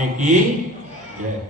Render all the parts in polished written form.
भगवान की जय।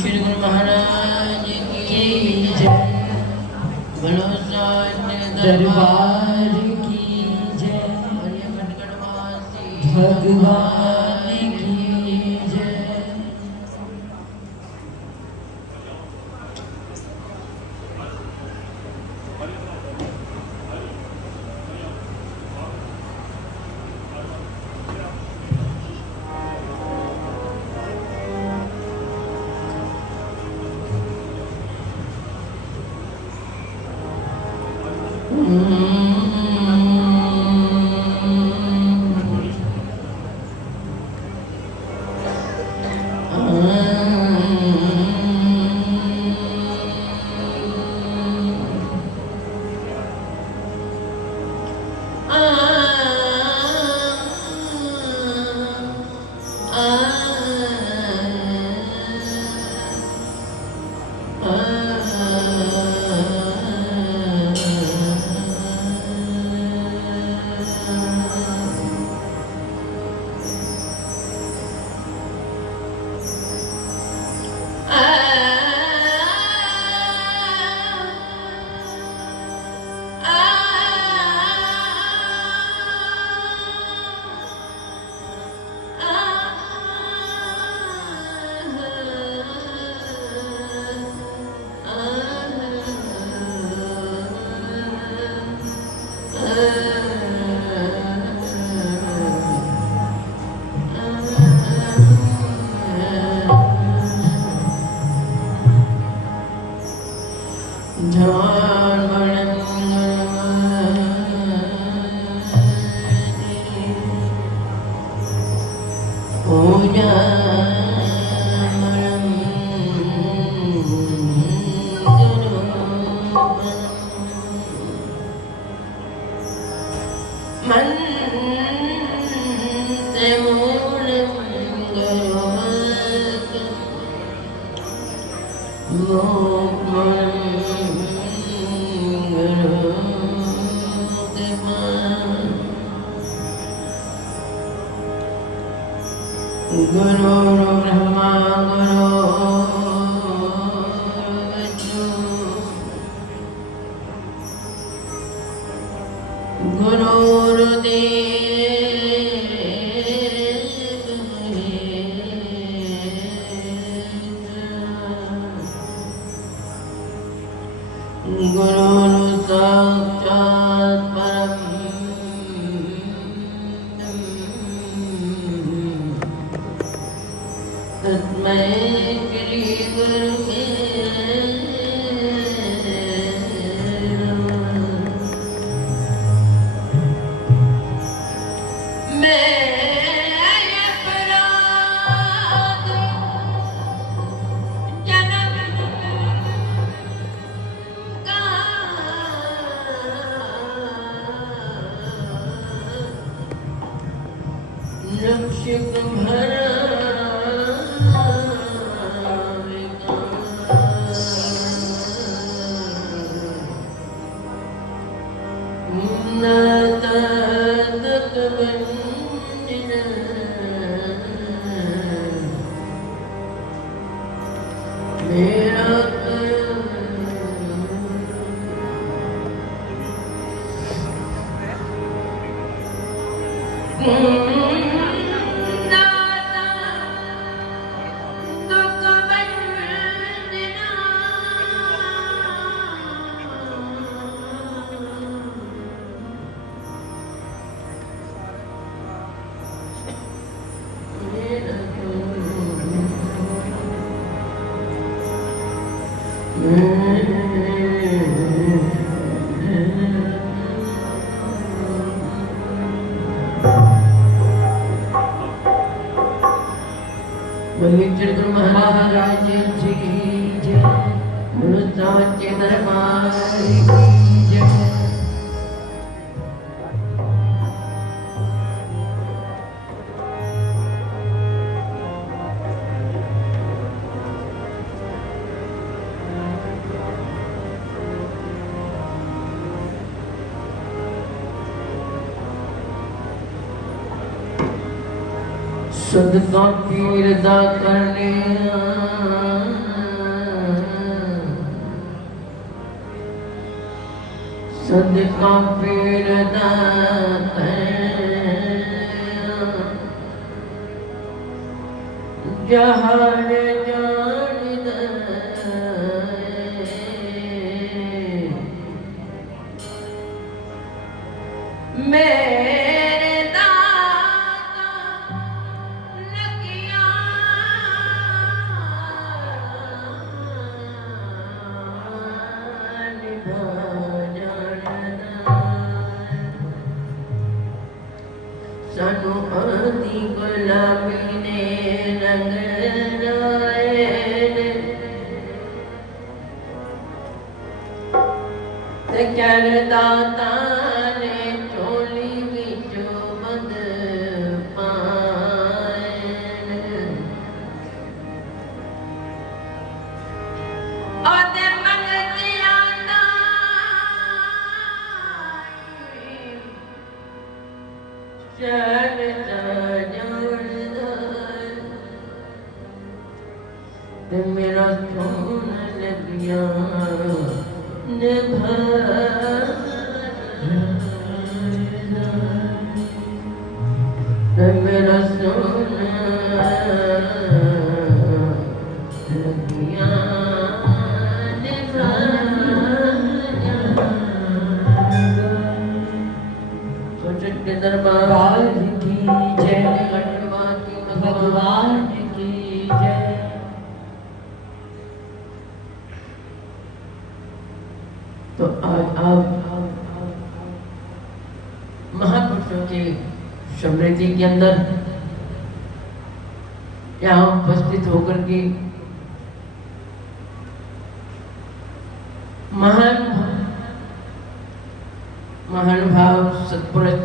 श्री गुरु महाराज की जय। बोलो सच्चे दरबार की जय। भगवान की जय। गुरु ब्रह्मा गुरु गुरु साक्षात् तस्मै श्री गुरुवे नमः। मैं अपराध जन्म का लक्ष्य तुम्हारा चंद्र महाराज जी जय, बोलो साचे दरबार की जय। सदका पीर दा करने सदका पीर दा जहान जान दे मेरे दाता लगिया निभा जाना सानू आदि गुलामी ने रंग लाए ते कर दाता ने चोली विचों बंद पाए आदे मंगतिया चल ते मेरा सोन लगिया निभा ते मेरा सोन लगिया निभा सच्चे दरबार की जय, भगवान की जय। तो आज आप महापुरुषों की स्मृति के अंदर यहाँ उपस्थित होकर के महानुभाव सत्पुरुष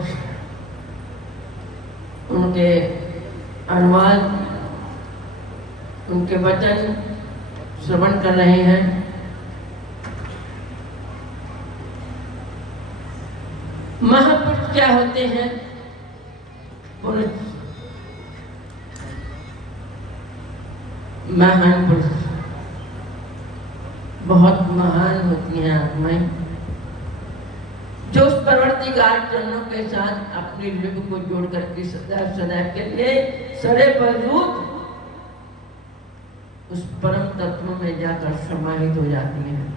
उनके अनुवाद उनके वचन श्रवण कर रहे हैं। महापुरुष क्या होते हैं? पुरुष महान पुरुष बहुत महान होती हैं आत्माएं जो उस परवर्तीगार चरणों के साथ अपनी लिंग को जोड़ करके सदैव सदैव के लिए सड़े बलूत उस परम तत्व में जाकर समाहित हो जाती हैं।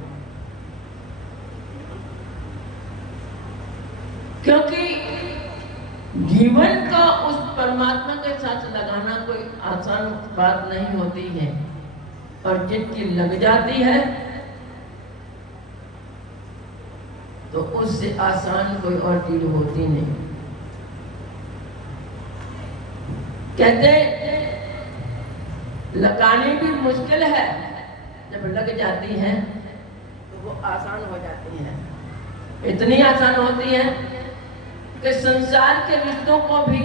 क्योंकि जीवन का उस परमात्मा के साथ लगाना कोई आसान बात नहीं होती है और जिनकी लग जाती है तो उससे आसान कोई और चीज होती नहीं। कहते लगानी भी मुश्किल है, जब लग जाती है तो वो आसान हो जाती है। इतनी आसान होती है कि संसार के रिश्तों को भी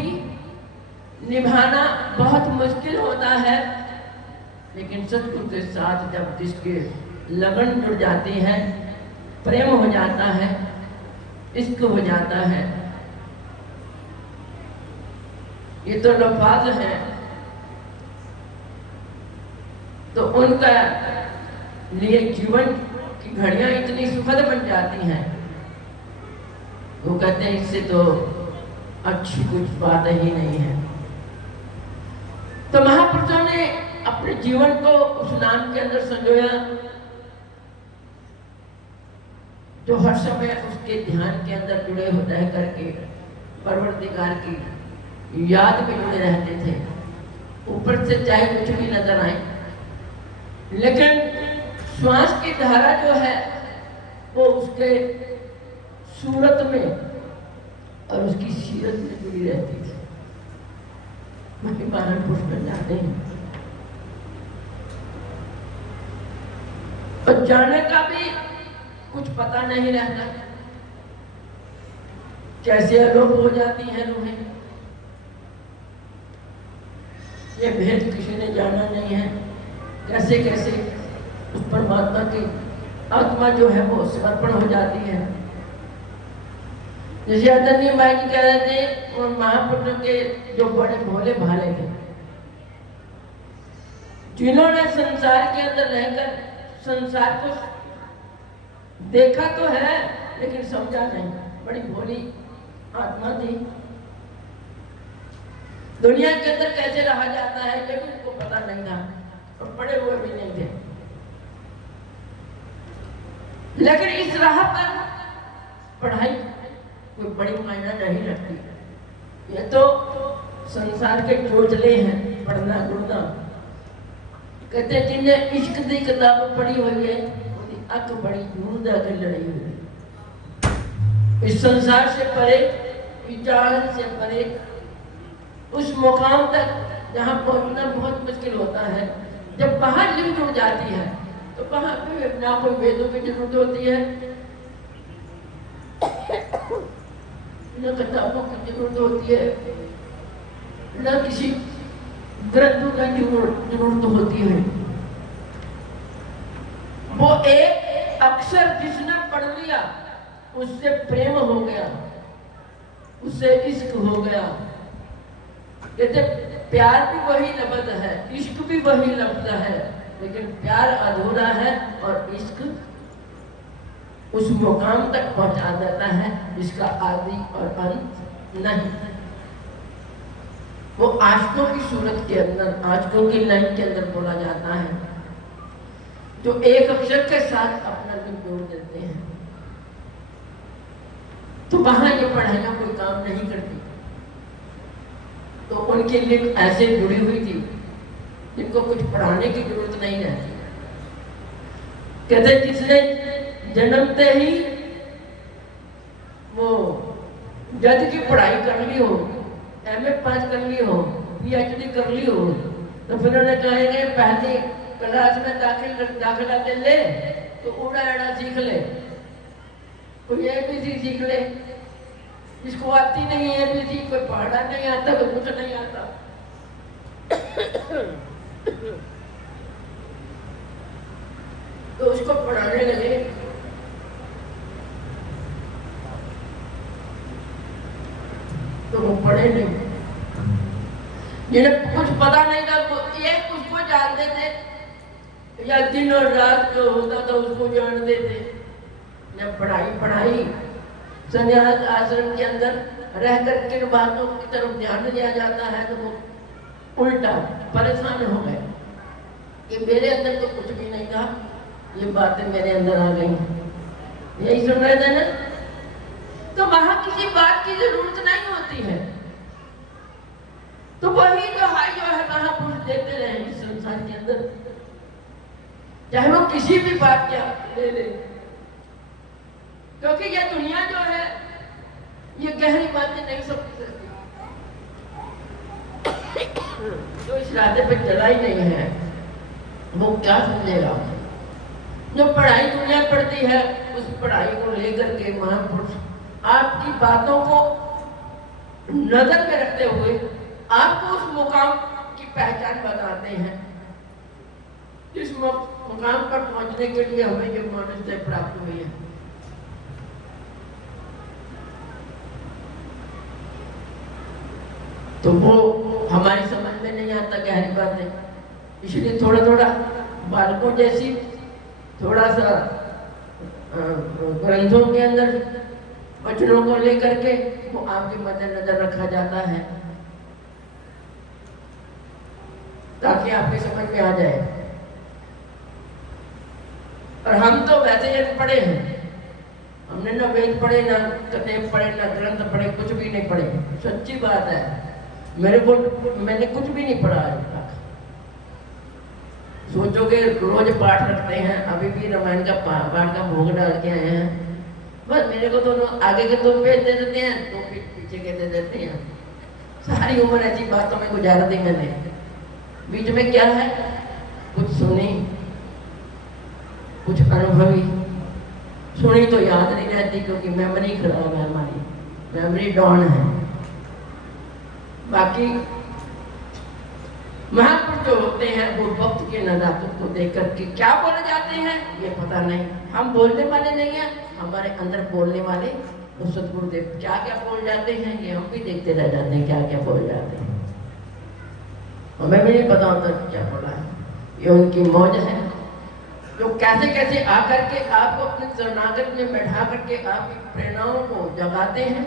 निभाना बहुत मुश्किल होता है, लेकिन सतगुरु के साथ जब जिसके लगन जुड़ जाती है, प्रेम हो जाता है, इश्क हो जाता है, ये तो लफ्ज़ हैं, तो उनका लिए जीवन की घड़ियां इतनी सुखद बन जाती हैं। वो कहते हैं इससे तो अच्छी कुछ बात ही नहीं है। तो महापुरुषों ने अपने जीवन को उस नाम के अंदर संजोया, जो हर समय उसके ध्यान के अंदर जुड़े हो रह करके परवरदिगार की याद में जुड़े रहते थे। ऊपर से चाहे कुछ भी नजर आए, लेकिन श्वास की धारा जो है वो उसके सूरत में और उसकी सीरत में जुड़ी रहती थी। महान पुरुष बन जाते हैं और जाने का भी कुछ पता नहीं रहता, कैसे अलोप हो जाती है रूहें, ये भेद किसी ने जाना नहीं है। कैसे कैसे उस परमात्मा की आत्मा जो है वो समर्पण हो जाती है। जैसे आदरणीय माई जी कह रहे थे, उन महापुरुषों के जो बड़े भोले भाले थे, जिन्होंने संसार के अंदर रहकर संसार को देखा तो है लेकिन समझा नहीं, बड़ी भोली आत्मा थी। दुनिया के अंदर कैसे रहा जाता है ये भी उनको पता नहीं था और पढ़े हुए भी नहीं थे, लेकिन इस राह पर पढ़ाई कोई बड़ी मायना नहीं रखती। ये तो संसार के चोचले हैं, पढ़ना गुड़ना। कहते हैं जिन्हें इश्क की किताब पढ़ी हुई है उसकी अक बड़ी ढूंढ कर लड़ी हुई है। इस संसार से परे, इस जाल से परे, उस मुकाम तक जहाँ पहुँचना बहुत मुश्किल होता है। जब बाहर लिंक जुड़ जाती है तो वहाँ पे ना कोई वेदों की जरूरत होती है, न किताबों की जरूरत होती है, न किसी ग्रंथों की जरूरत होती है। वो एक अक्षर जिसने पढ़ लिया उससे प्रेम हो गया, उससे इश्क हो गया। कहते प्यार भी वही लफ्ज़ है, इश्क भी वही लफ्ज़ है, लेकिन प्यार अधूरा है और इश्क उस मुकाम तक पहुंचा देता है जिसका आदि और अंत नहीं। वो आशिकों की सूरत के अंदर, आशिकों की लाइन के अंदर बोला जाता है, जो एक अक्षर के साथ अपना दिल जोड़ देते हैं। तो वहां ये पढ़ाइयां कोई काम नहीं करती। तो उनके लिए ऐसे जुड़ी हुई थी जिनको कुछ पढ़ाने की जरूरत नहीं रहती। कहते जिसने जन्मते ही वो जज की पढ़ाई कर ली हो, MA पास कर ली हो, PhD कर ली हो, तो फिर उन्हें कहेंगे पहली क्लास में दाखिला दे ले तो उड़ा एड़ा सीख ले, कोई ABC सीख ले। जिसको आती नहीं है ABC, कोई पढ़ना नहीं आता, कोई कुछ नहीं आता। तो उसको पढ़ाने लगे। तो वो पढ़े नहीं, जिन्हें कुछ पता नहीं था वो एक उसको जानते थे, या दिन और रात जो होता था उसको जानते थे। जब पढ़ाई संन्यास आश्रम के अंदर रह कर किन बातों की तरफ ध्यान दिया जाता है तो वो उल्टा परेशान हो गए कि मेरे अंदर तो कुछ भी नहीं था, ये बातें मेरे अंदर आ गई। यही सुन रहे थे ना? तो वहां किसी बात की जरूरत नहीं होती है। तो वही जो है महापुरुष देते रहे इस संसार के अंदर, चाहे वो किसी भी बात क्या ले ले, क्योंकि ये दुनिया जो है ये गहरी बातें नहीं समझ सकती। जो इस रास्ते पे चला ही नहीं है वो क्या समझेगा। जो पढ़ाई दुनिया पढ़ती है उस पढ़ाई को लेकर के महापुरुष आपकी बातों को नजर में रखते हुए आपको उस मुकाम की पहचान बताते हैं जिस मुकाम पर पहुंचने के लिए हमें जो मनुष्य प्राप्त हुई है। तो वो हमारी समझ में नहीं आता गहरी बात है, इसलिए थोड़ा थोड़ा बालकों जैसी थोड़ा सा ग्रंथों के अंदर वचनों को लेकर के वो आपके मद्देनजर रखा जाता है ताकि आपके समझ में आ जाए। और हम तो वैसे ही पढ़े हैं, हमने ना वेद पढ़े, ना कथें पढ़े, ना ग्रंथ पढ़े, कुछ भी नहीं पढ़े। सच्ची बात है, मैंने कुछ भी नहीं पढ़ा आज तक। सोचोगे रोज पाठ रखते हैं, अभी भी रामायण का पाठ का भोग डाल के आए हैं, बस मेरे को तो आगे के 2 पेज दे देते हैं, 2 पेज पीछे के दे देते हैं। सारी उम्र ऐसी बातों में गुजार दी मैंने। बीच में क्या है, कुछ सुनी, कुछ अनुभवी। सुनी तो याद नहीं रहती क्योंकि मेमोरी खराब है, हमारी मेमोरी डाउन है। बाकी महापुरुष जो होते हैं वो वक्त के नजाकत को देख करके क्या बोले जाते हैं ये पता नहीं। हम बोलने वाले नहीं हैं, हमारे अंदर बोलने वाले वो सतगुरुदेव क्या क्या बोल जाते हैं ये हम भी देखते रह जाते हैं, क्या क्या बोल जाते हैं। हमें भी नहीं पता होता क्या बोला है, ये उनकी मौज है जो कैसे कैसे आकर के आपको अपने शरणागत में बैठा करके आपकी प्रेरणाओं को जगाते हैं,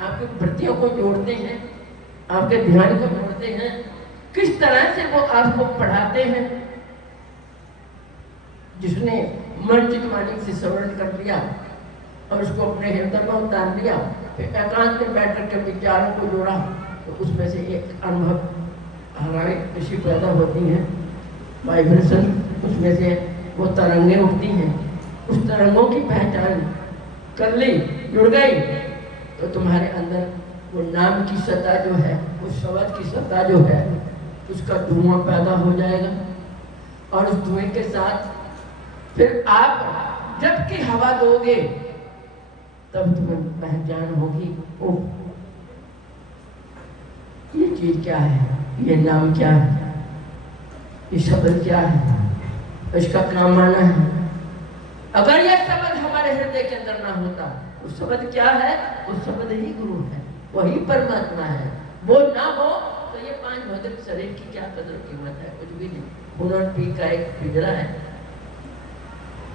आपकी वृत्तियों को जोड़ते हैं, आपके ध्यान को जोड़ते हैं। किस तरह से वो आपको पढ़ाते हैं। जिसने मन चित मानिक से श्रवण कर लिया और उसको अपने हृदय में उतार लिया, फिर एकांत में बैठ करके विचारों को जोड़ा, तो उसमें से एक अनुभव हमारी खुशी पैदा होती है, वाइब्रेशन, उसमें से वो तरंगें उठती हैं। उस तरंगों की पहचान कर ली, जुड़ गई, तो तुम्हारे अंदर वो नाम की सत्ता जो है, उस शब्द की सत्ता जो है, उसका धुआं पैदा हो जाएगा। और उस धुएं के साथ फिर आप जबकि हवा दोगे तब तुम्हें पहचान होगी, ओह ये चीज क्या है, ये नाम क्या है, ये शब्द क्या है, इसका काम आना है। अगर यह शब्द हमारे हृदय के अंदर ना होता, उस शब्द क्या है, उस शब्द ही गुरु है, वही परमात्मा है। वो ना हो तो ये 5 भौतिक शरीर की क्या कदर कीमत है, कुछ भी नहीं। हुनर पी का एक पिंजरा है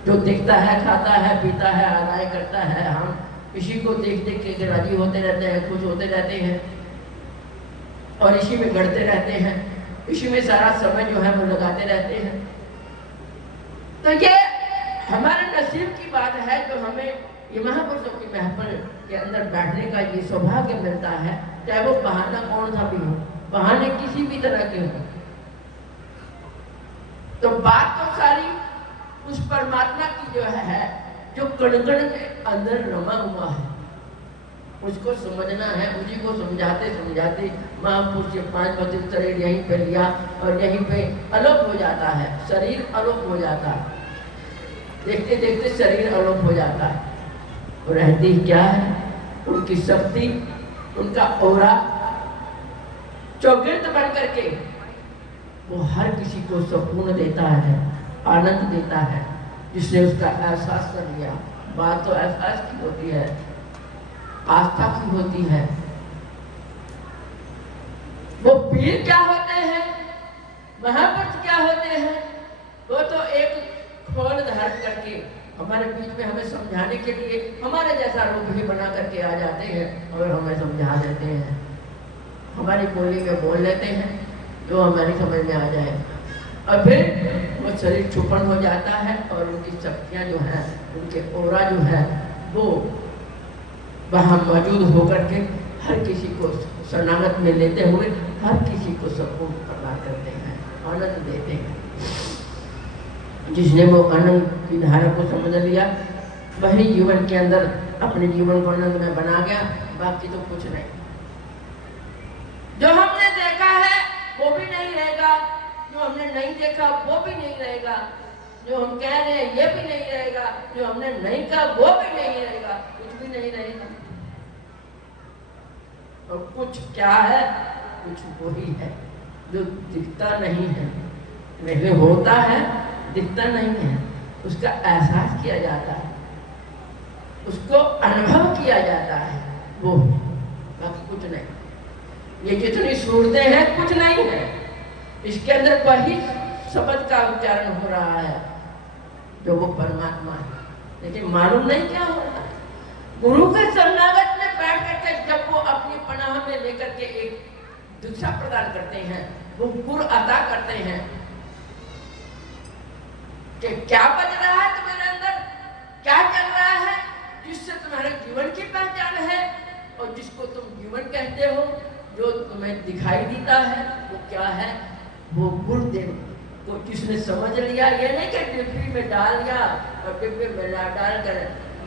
जो दिखता है, खाता है, पीता है, आदाय करता है। हम इसी को देख देख के राजी होते रहते हैं, खुश होते रहते हैं और इसी में गढ़ते रहते हैं, इसी में सारा समय जो है वो लगाते रहते हैं। तो ये हमारे नसीब की बात है जो हमें ये महापुरुषों की महफिल के अंदर बैठने का ये सौभाग्य मिलता है, चाहे वो बहाना कौन सा भी हो, बहाने किसी भी तरह के हो। तो बात तो सारी उस परमात्मा की जो है, जो कण-कण के अंदर रमा हुआ है, उसको समझना है। उसी को समझाते समझाते महापुरुष के 5 भौतिक शरीर यहीं पे लिया और यहीं पे अलोप हो जाता है, शरीर अलोप हो जाता है, देखते देखते शरीर अलोप हो जाता है। और रहती क्या है, उनकी शक्ति, उनका औरा चौगिर्द बन करके वो हर किसी को सुकून देता है, आनंद देता है, जिसने उसका एहसास कर लिया। बात तो एहसास की होती है, आस्था की होती है। वो पीर क्या होते हैं, महापुरुष क्या होते हैं, वो तो एक खोल धारण करके हमारे बीच में हमें समझाने के लिए हमारे जैसा रूप ही बना करके आ जाते हैं और हमें समझा देते हैं, हमारी बोली में बोल लेते हैं जो हमारी समझ में आ जाए। और फिर वो शरीर छुपन हो जाता है और उनकी शक्तियाँ जो हैं, उनके औरा जो है, वो वहाँ मौजूद होकर के हर किसी को शरणागत में लेते हुए हर किसी को सुकून प्रदान करते हैं, आनंद देते हैं। जिसने वो आनंद की धारा को समझ लिया, वही जीवन के अंदर अपने जीवन को आनंद में बना गया, बाकी तो कुछ नहीं। जो हमने देखा है वो भी नहीं रहेगा, जो हमने नहीं देखा वो भी नहीं रहेगा, जो हम कह रहे हैं ये भी नहीं रहेगा, जो हमने नहीं कहा वो भी नहीं रहेगा, कुछ भी नहीं रहेगा। और कुछ क्या है, कुछ वही है जो दिखता नहीं है, नहीं होता है, दिखता नहीं है, उसका एहसास किया जाता है, उसको अनुभव किया जाता है, वो बाकी कुछ नहीं। ये जितनी सूरतें हैं कुछ नहीं है, इसके अंदर वही शब्द का उच्चारण हो रहा है जो वो परमात्मा है, लेकिन मालूम नहीं क्या हो रहा है। गुरु के शरण प्रदान करते हैं, वो गुर अता करते हैं कि क्या बज रहा है तुम्हारे अंदर, क्या चल रहा है जिससे तुम्हारे जीवन की पहचान है, और जिसको तुम जीवन कहते हो, जो तुम्हें दिखाई देता है वो क्या है, वो गुरुदेव को जिसने समझ लिया। ये नहीं कि डिब्बी में डाल दिया और डिब्बे में डाल कर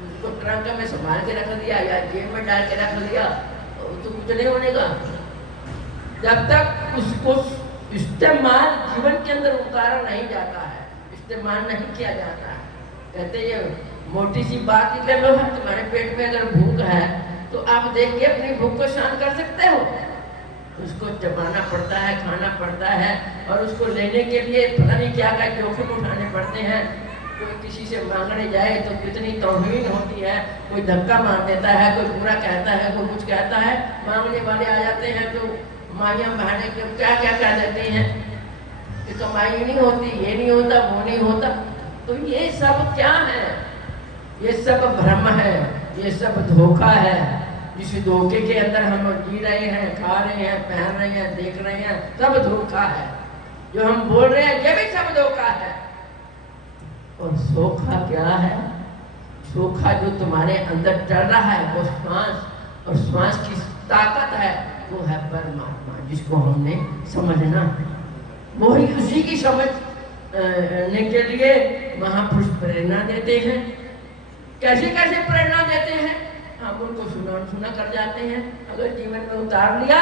उसको ट्रंक में संभाल के रख दिया या जेब में डाल के रख दिया, तो कुछ नहीं होने का। जब तक उसको इस्तेमाल जीवन के अंदर उतारा नहीं जाता है, इस्तेमाल नहीं किया जाता है। कहते ये मोटी सी बात ही ले लो है, तुम्हारे पेट में अगर भूख है तो आप देख के अपनी भूख को शांत कर सकते हो। उसको चबाना पड़ता है, खाना पड़ता है, और उसको लेने के लिए पता नहीं क्या क्या जोखिम उठाने पड़ते हैं। कोई किसी से मांगने जाए तो कितनी तौहीन होती है, कोई धक्का मार देता है, कोई बुरा कहता है, कोई कुछ कहता है, मांगने वाले आ जाते हैं तो माइयाँ बहने के क्या क्या कह देती हैं कि कमाई नहीं होती, ये नहीं होता, वो नहीं होता। तो ये सब क्या है? ये सब भ्रम है, ये सब धोखा है। जिस धोखे के अंदर हम जी रहे हैं, खा रहे हैं, पहन रहे हैं, देख रहे हैं, सब धोखा है। जो हम बोल रहे हैं ये भी सब धोखा है। और सोखा क्या है? सोखा जो तुम्हारे अंदर चल रहा है वो श्वास, और श्वास की ताकत है, वो है परमात्मा, जिसको हमने समझना है। वो ही उसी की समझने के लिए महापुरुष प्रेरणा देते हैं। कैसे कैसे प्रेरणा देते हैं? हम उनको सुना कर जाते हैं। अगर जीवन में उतार लिया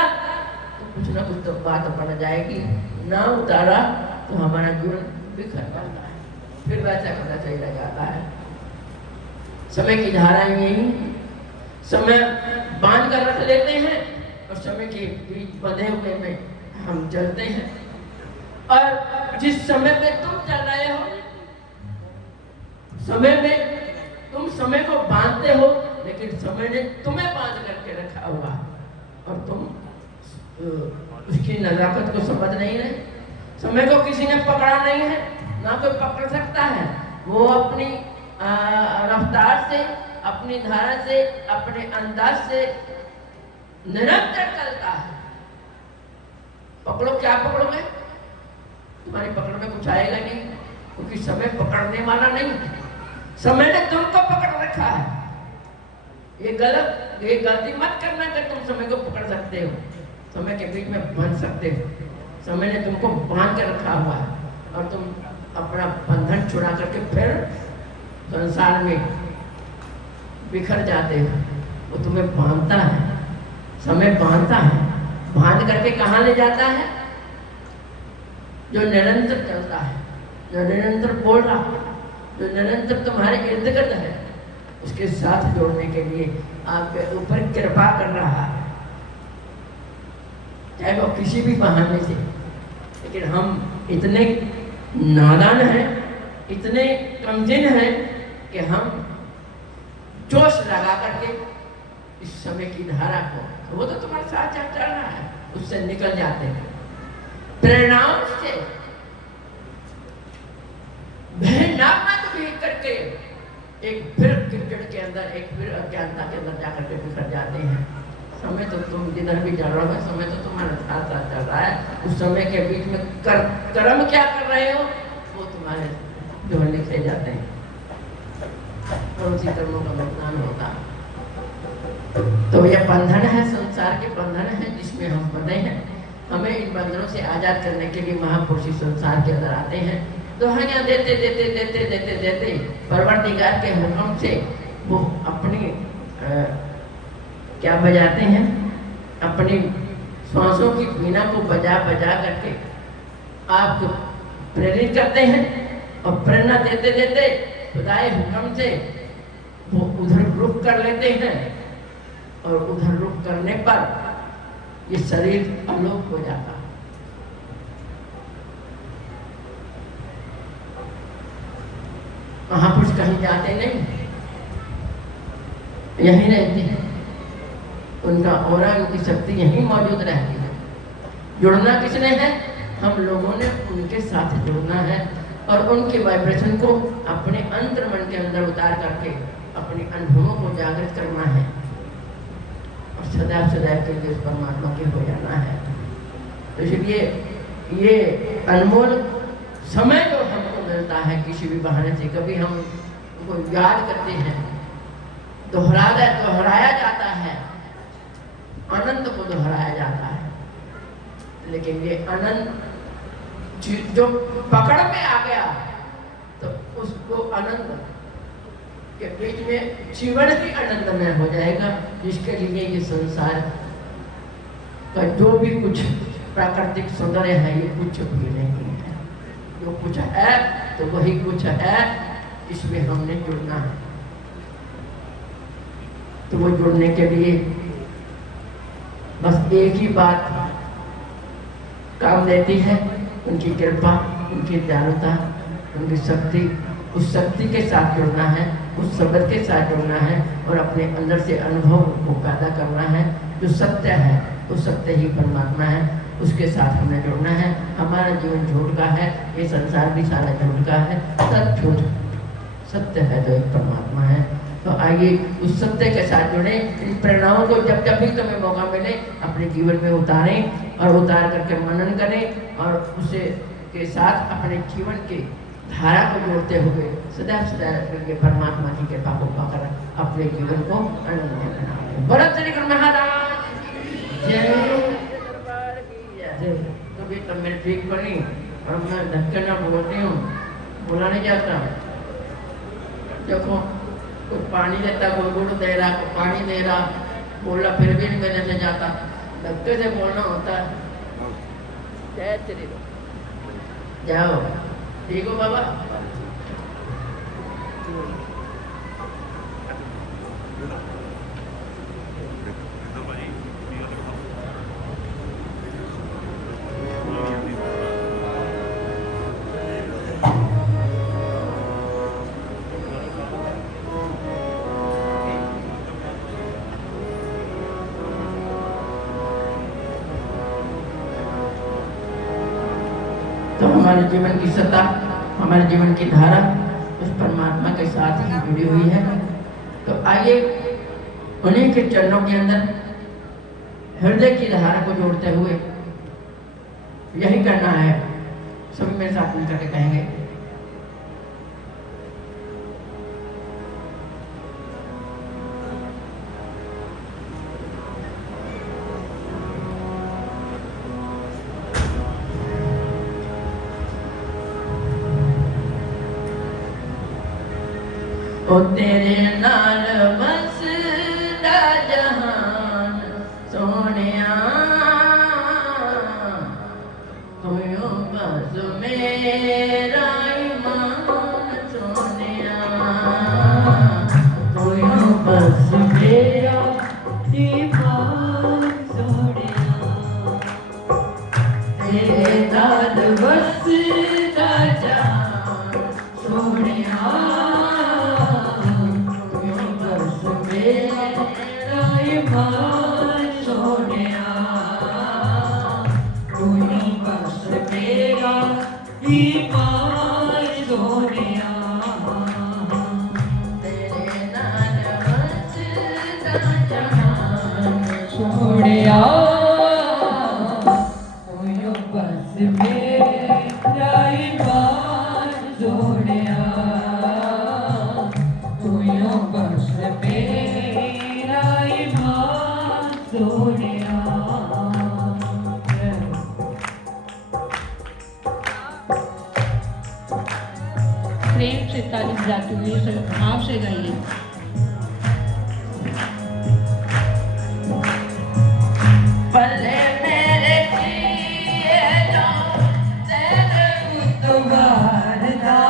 तो कुछ ना कुछ तो बात बन जाएगी, ना उतारा तो हमारा जीवन बिखर जाता है, फिर वैसा करना चला जाता है। समय की धारा यही, समय बांध कर रख लेते हैं और समय के बीच बंधे हुए में हम चलते हैं। और जिस समय पे तुम चल रहे हो, समय में तुम समय को बांधते हो, लेकिन समय ने तुम्हें बांध करके रखा हुआ, और तुम उसकी नजाकत को समझ नहीं रहे। समय को किसी ने पकड़ा नहीं है, ना कोई पकड़ सकता है। वो अपनी रफ्तार से, अपनी धारा से, अपने अंदाज से निरंतर चलता है। पकड़ो, क्या पकड़ोगे? तुम्हारी पकड़ में कुछ आएगा नहीं, क्योंकि समय पकड़ने वाला नहीं, समय ने तुमको पकड़ रखा है। ये गलती मत करना कि तुम समय को पकड़ सकते हो, समय के बीच में बंध सकते हो। समय ने तुमको बांध के रखा हुआ है, और तुम अपना बंधन छुड़ा करके फिर संसार में बिखर जाते हो। वो तुम्हें बांधता है, समय बांधता है। बांध करके कहाँ ले जाता है? जो निरंतर चलता है, जो निरंतर बोल रहा है, जो निरंतर तुम्हारे इर्द गिर्द है, उसके साथ जोड़ने के लिए आपके ऊपर कृपा कर रहा है, चाहे वो किसी भी बहाने से। लेकिन हम इतने नादान हैं, इतने कमज़िन हैं कि हम जोश लगा करके इस समय की धारा को, वो तो तुम्हारे साथ चल रहा है, उससे निकल जाते हैं। प्रेरणाओं से मत भी करके एक फिर क्रिकेट के अंदर, एक फिर अज्ञानता के अंदर जाकर के बिखर जाते हैं। समय तो तुम जिधर भी चल रहे हो, समय तो तुम्हारे साथ साथ चल रहा है। उस समय के बीच में कर्म क्या कर रहे हो, वो तुम्हारे जो लिखे जाते हैं, और उसी कर्मों का भुगतान होता है। तो यह बंधन है, संसार के बंधन है जिसमें हम बंधे हैं। हमें इन बंधनों से आजाद करने के लिए महापुरुष संसार के अंदर आते हैं। दुहाइयाँ देते देते देते देते देते परवरदिगार के हुक्म से वो अपनी क्या बजाते हैं, अपनी सांसों की वीणा को बजा बजा करके आपको प्रेरित करते हैं, और प्रेरणा देते देते खुदाए हुक्म से वो उधर रुक कर लेते हैं, और उधर रुक करने पर ये शरीर अलोप हो जाता है। महापुरुष कहीं जाते नहीं, यहीं रहते हैं। उनका ऑरा, उनकी शक्ति यहीं मौजूद रहती है। जुड़ना किसने है? हम लोगों ने उनके साथ जुड़ना है, और उनके वाइब्रेशन को अपने अंतर मन के अंदर उतार करके अपने अनुभवों को जागृत करना है, और सदैव सदैव के लिए उस परमात्मा के हो जाना है। इसलिए ये अनमोल समय जो हमको मिलता है किसी भी बहाने से, कभी हम उनको याद करते हैं, दोहराया जाता है, आनंद को दोहराया जाता है। लेकिन ये आनंद जो पकड़ में आ गया तो उसको आनंद के बीच में जीवन भी आनंदमय हो जाएगा, जिसके लिए ये संसार का जो भी कुछ प्राकृतिक सौंदर्य है ये कुछ भी नहीं है। जो कुछ है तो वही कुछ है, इसमें हमने जुड़ना है। तो वो जुड़ने के लिए बस एक ही बात काम देती है, उनकी कृपा, उनकी दयालुता, उनकी शक्ति। उस शक्ति के साथ जुड़ना है, उस शब्द के साथ जुड़ना है और अपने अंदर से अनुभव को पैदा करना है। जो सत्य है वो सत्य ही परमात्मा है, उसके साथ हमें जुड़ना है। हमारा जीवन झूठ का है, ये संसार भी सारा झूठ का है, सब झूठ, सत्य है तो एक परमात्मा है। तो आइए उस सत्य के साथ जुड़े। इन परिणामों को जब जब भी तुम्हें मौका मिले अपने जीवन में उतारें और उतार करके मनन करें और उसे के साथ अपने जीवन के धारा को जोड़ते हुए सदैव करके परमात्मा की कृपा को पाकर अपने जीवन को आनंदमय बनाएं। भरत श्री कृष्ण महाराज जय। कभी तो मैं ठीक बनी और मैं धक्के ना बोलती हूँ, बोला नहीं जाता। देखो कोई पानी देता, कोई गुड़ दे रहा, कोई पानी दे रहा, बोला फिर भी नहीं मेरे से जाता, धक्के से बोलना होता है। जय श्री राम। जाओ, ठीक हो बाबा? तो हमारे जीवन की सत्ता, हमारे जीवन की धारा उस परमात्मा के साथ ही जुड़ी हुई है। तो आइए उन्हीं के चरणों के अंदर हृदय की धारा को जोड़ते हुए यही करना है। सभी मेरे साथ मिलकर के कहेंगे, ओ तेरे नाल बसदा जहान सोनिया, तू बस मेरा ईमान सोनिया, तू बस मेरा ईमान सोनिया, तेरे नाल बसदा जहान सोनिया, प्रेम से ताली बजाते हुए सब भाव से गाइए। पल्ले मेरे किए जो तेरे उतवार दा,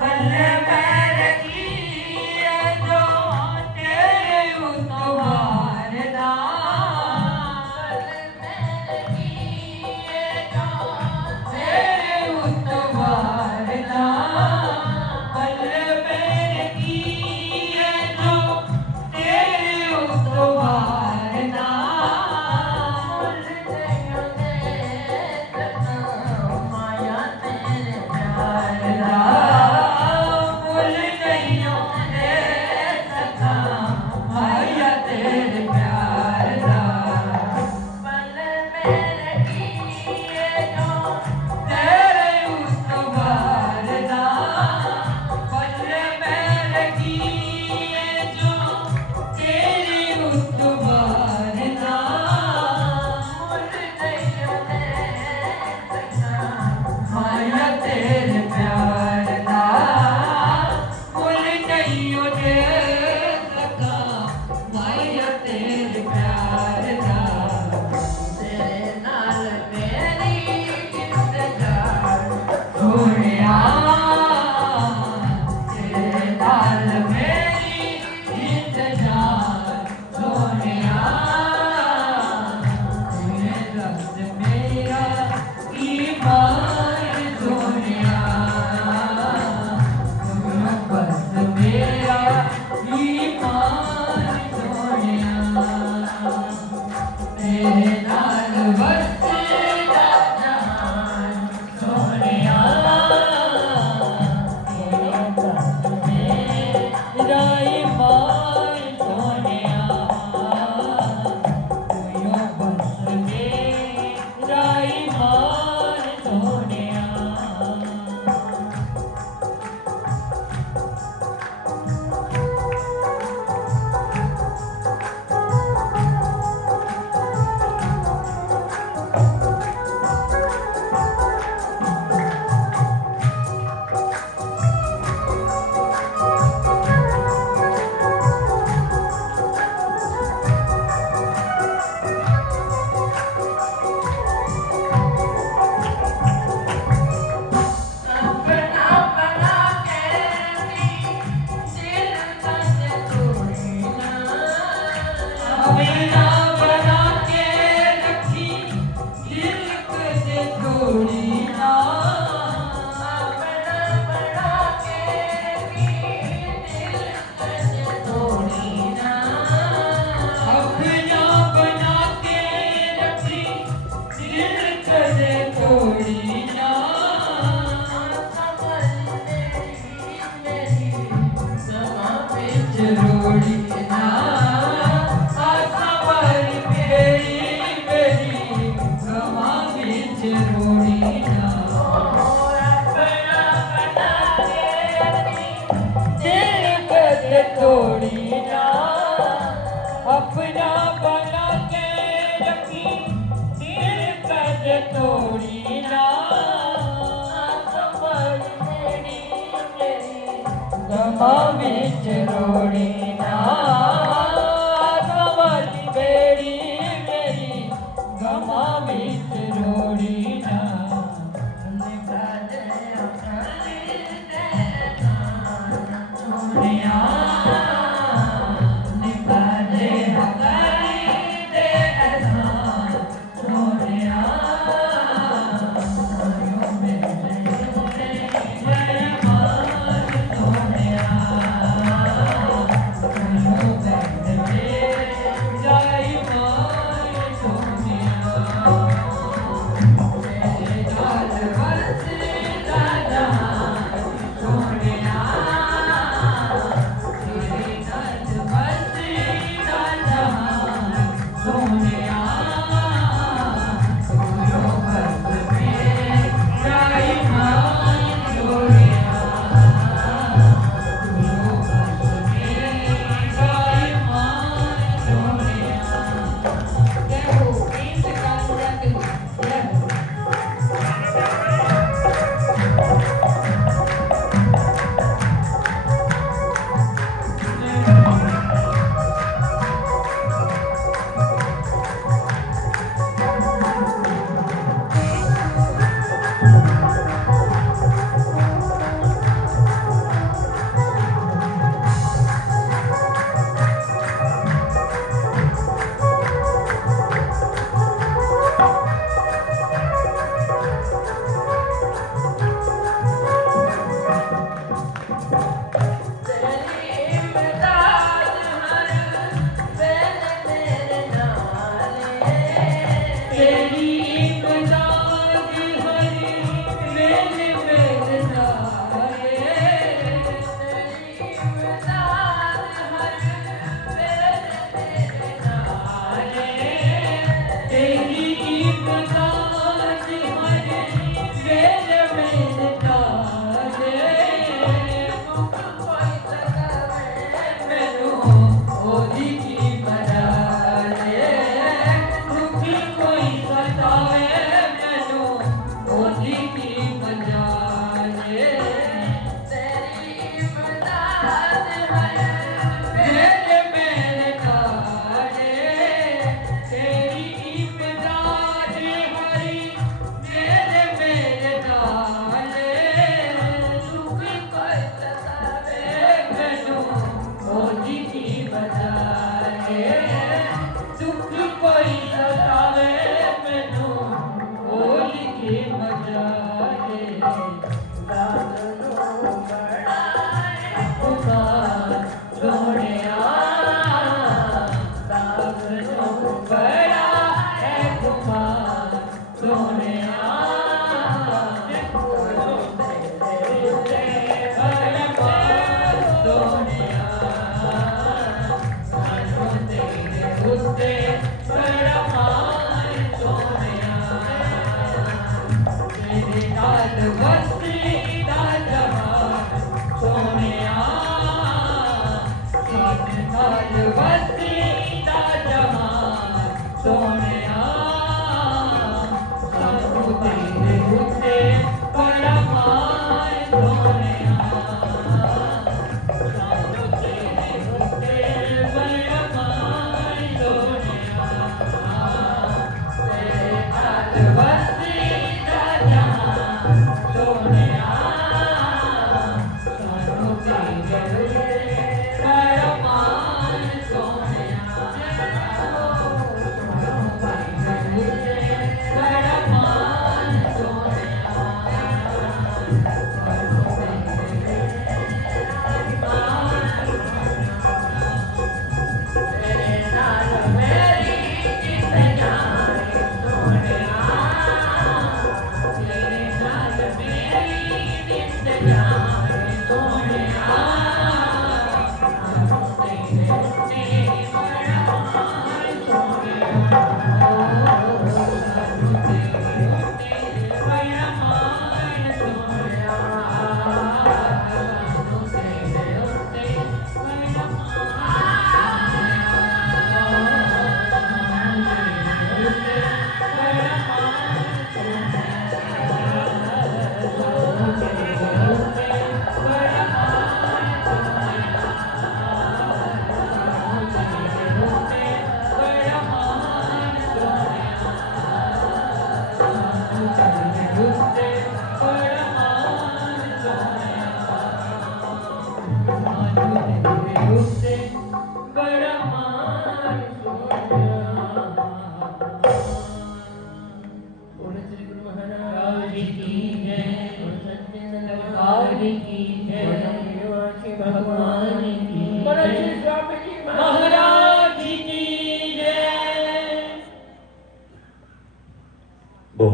पल्ले मेरे किए जो तेरे उतवार दा, पल्ले मेरे किए जो तेरे उतवार दा, पल्ले मेरे किए जो तेरे उतवार दा, माया तेरे प्यार दा, भूल गईयों ने सका माया तेरे प्यार दा, पल मेरे की अपना बना के रखी दिल कदे तोड़ी ना अपना बना के दिल कदे तोड़ी ना अपना बना के रखी दिल कदे तोड़ी ना जरूरी ना आसा वाली मेरी गवा बिच रोड़ी ना दिल कदे तोड़ी ना अपना बना के रखी दिल कदे तोड़ी ना गवा बिच रोड़ी ना वाली बेड़ी मेरी गवा बिच रोड़ी ना सोनिया निकाले हकारी दे ऐसा सोनिया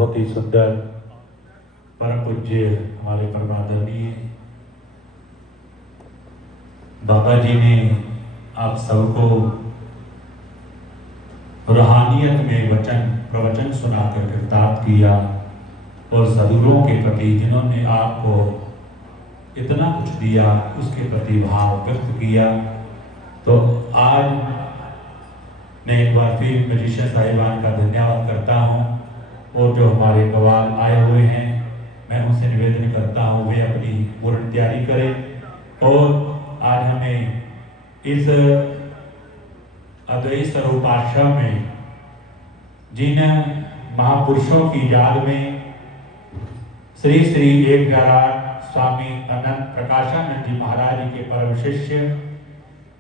बहुत ही सुंदर परम पूज्य हमारे परमादरणीय बाबा जी ने आप सबको रूहानियत में प्रवचन सुनाकर कृतार्थ किया और सदगुरुओं के प्रति जिन्होंने आपको इतना कुछ दिया उसके प्रति भाव व्यक्त किया। तो आज मैं एक बार फिर मजिस्ट्रेट साहिबान का धन्यवाद करता हूँ और जो हमारे गवाह आए हुए हैं मैं उनसे निवेदन करता हूँ वे अपनी पूर्ण तैयारी करें और आज हमें इस अद्वैत स्वरूप आश्रम में जिन महापुरुषों की याद में श्री श्री 1/8 स्वामी अनंत प्रकाशानंद जी महाराज के परम शिष्य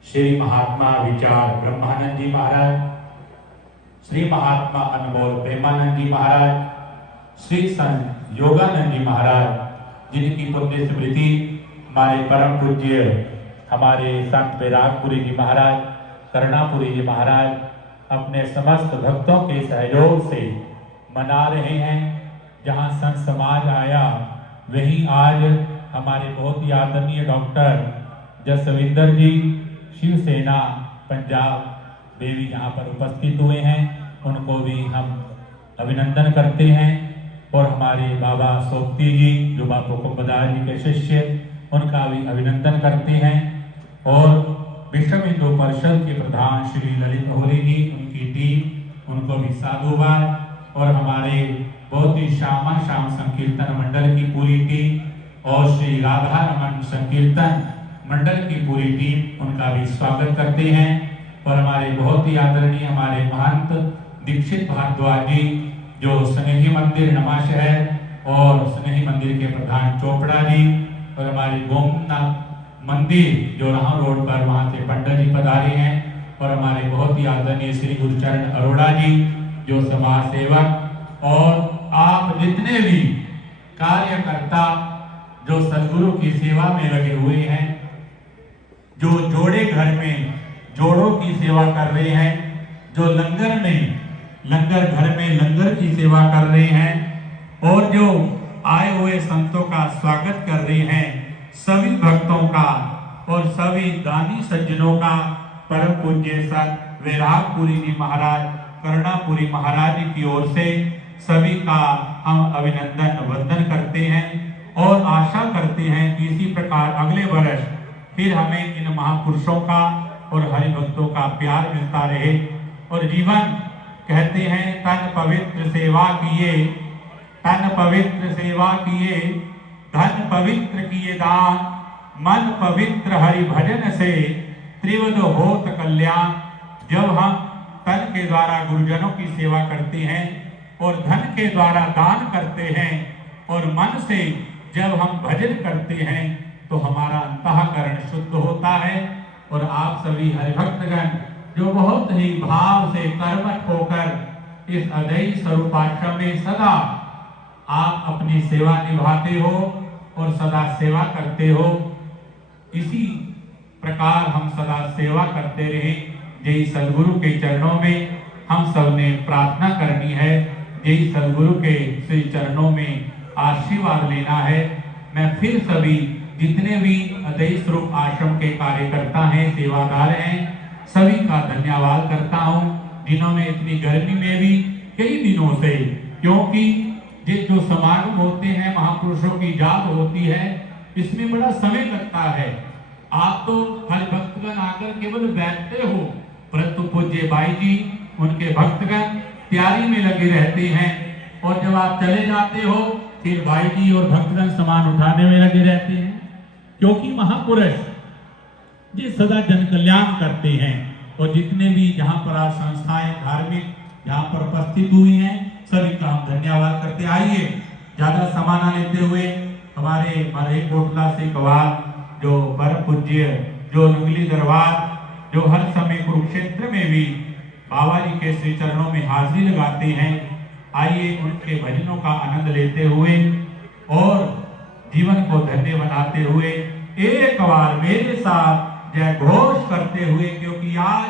श्री महात्मा विचार ब्रह्मानंद जी महाराज, श्री महात्मा अनमोल प्रेमानंद जी महाराज, श्री संत योगानंद जी महाराज जिनकी पुण्य स्मृति हमारे परम पूज्य हमारे संत बैरागपुरी जी महाराज, करणापुरी जी महाराज अपने समस्त भक्तों के सहयोग से मना रहे हैं। जहां संत समाज आया वहीं आज हमारे बहुत ही आदरणीय डॉक्टर जसविंदर जी शिवसेना पंजाब देवी यहाँ पर उपस्थित हुए हैं, उनको भी हम अभिनंदन करते हैं। और हमारे बाबा सोपती जी जो बापू कुंभदास जी के शिष्य उनका भी अभिनंदन करते हैं। और विश्व हिंदू परिषद के प्रधान श्री ललित होली जी उनकी टीम उनको भी साधुवाद। और हमारे बहुत ही श्याम संकीर्तन मंडल की पूरी टीम और श्री राधा रमन संकीर्तन मंडल की पूरी टीम उनका भी स्वागत करते हैं। और हमारे बहुत ही आदरणीय हमारे महंत दीक्षित भारद्वाज जी जो स्नेही मंदिर नमा शहर और स्नेही मंदिर के प्रधान चोपड़ा जी और हमारे गोमनाथ मंदिर जो राह रोड पर वहाँ से पंडित जी पधारे हैं। और हमारे बहुत ही आदरणीय श्री गुरुचरण अरोड़ा जी जो समाज सेवक और आप जितने भी कार्यकर्ता जो सदगुरु की सेवा में लगे हुए हैं, जो जोड़े घर में जोड़ों की सेवा कर रहे हैं, जो लंगर घर में लंगर की सेवा कर रहे हैं और जो आए हुए संतों का स्वागत कर रहे हैं, सभी भक्तों का और सभी दानी सज्जनों का परम पूज्य संत बैरागपुरी जी महाराज, करणापुरी महाराज की ओर से सभी का हम अभिनंदन वंदन करते हैं और आशा करते हैं कि इसी प्रकार अगले वर्ष फिर हमें इन महापुरुषों का और हरि भक्तों का प्यार मिलता रहे। और जीवन कहते हैं तन पवित्र सेवा किए, तन पवित्र सेवा किए, धन पवित्र किए दान, मन पवित्र हरि भजन से त्रिविध होत कल्याण। जब हम तन के द्वारा गुरुजनों की सेवा करते हैं और धन के द्वारा दान करते हैं और मन से जब हम भजन करते हैं तो हमारा अंतःकरण शुद्ध होता है। और आप सभी हरिभक्तगण जो बहुत ही भाव से कर्मठ होकर इस अद्वैत स्वरूप आश्रम में सदा आप अपनी सेवा निभाते हो और सदा सेवा करते हो, इसी प्रकार हम सदा सेवा करते रहे। यही सदगुरु के चरणों में हम सब ने प्रार्थना करनी है, यही सदगुरु के श्री चरणों में आशीर्वाद लेना है। मैं फिर सभी जितने भी अद्वैत स्वरूप आश्रम के कार्यकर्ता हैं, सेवादार हैं, सभी का धन्यवाद करता हूं जिन्होंने इतनी गर्मी में भी कई दिनों से, क्योंकि ये जो समागम होते हैं महापुरुषों की याद होती है इसमें बड़ा समय लगता है। आप तो हर भक्तगण आकर केवल बैठते हो, परंतु पूज्य भाई जी उनके भक्तगण तैयारी में लगे रहते हैं और जब आप चले जाते हो फिर भाई जी और भक्तगण सामान उठाने में लगे रहते हैं, क्योंकि महापुरुष ये सदा जन कल्याण करते हैं। और जितने भी यहाँ पर आज संस्थाएं धार्मिक यहाँ पर उपस्थित हुई हैं सभी का हम धन्यवाद करते। आइए ज्यादा सामान न लेते हुए हमारे कोटला से कवाल जो परम पूज्य जो लुगली दरबार जो हर समय कुरुक्षेत्र में भी बाबा जी के श्री चरणों में हाजिरी लगाते हैं, आइए उनके भजनों का आनंद लेते हुए और जीवन को धन्य बनाते हुए एक बार मेरे साथ जय घोष करते हुए, क्योंकि आज